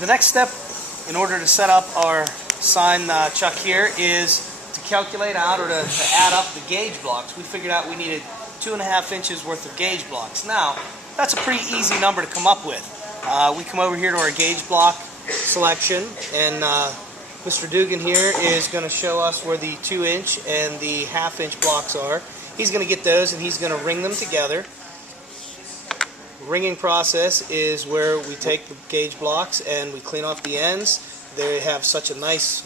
The next step in order to set up our sign chuck here is to calculate out or to add up the gauge blocks. We figured out we needed 2.5 inches worth of gauge blocks. Now, that's a pretty easy number to come up with. We come over here to our gauge block selection, and Mr. Dugan here is going to show us where the 2-inch and the 1/2 inch blocks are. He's going to get those and he's going to ring them together. Ringing process is where we take the gauge blocks and we clean off the ends. They have such a nice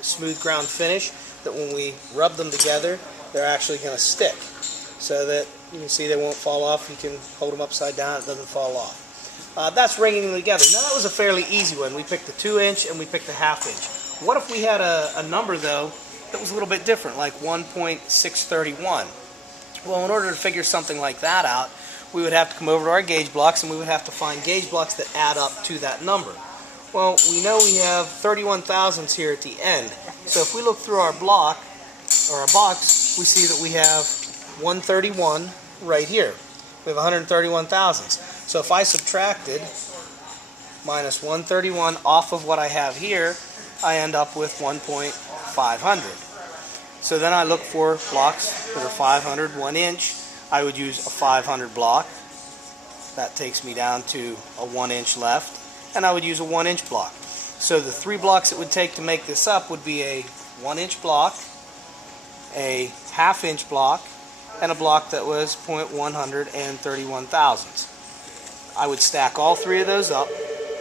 smooth ground finish that when we rub them together, they're actually going to stick, so that you can see they won't fall off. You can hold them upside down, it doesn't fall off. That's ringing them together. Now that was a fairly easy one. We picked the 2-inch and we picked the 1/2 inch. What if we had a number though that was a little bit different, like 1.631? Well, in order to figure something like that out, we would have to come over to our gauge blocks and we would have to find gauge blocks that add up to that number. Well, we know we have 31 thousandths here at the end. So if we look through our block, or our box, we see that we have 131 right here. We have 131 thousandths. So if I subtracted minus 131 off of what I have here, I end up with 1.500. So then I look for blocks that are 500, 1 inch. I would use a 500 block. That takes me down to a 1 inch left. And I would use a 1 inch block. So the 3 blocks it would take to make this up would be a 1 inch block, a 1/2 inch block, and a block that was 0.131 thousandths. I would stack all 3 of those up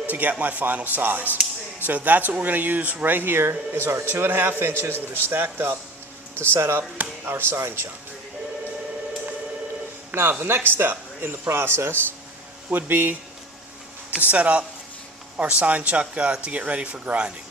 to get my final size. So that's what we're going to use right here, is our 2.5 inches that are stacked up to set up our sign chuck. Now the next step in the process would be to set up our sign chuck to get ready for grinding.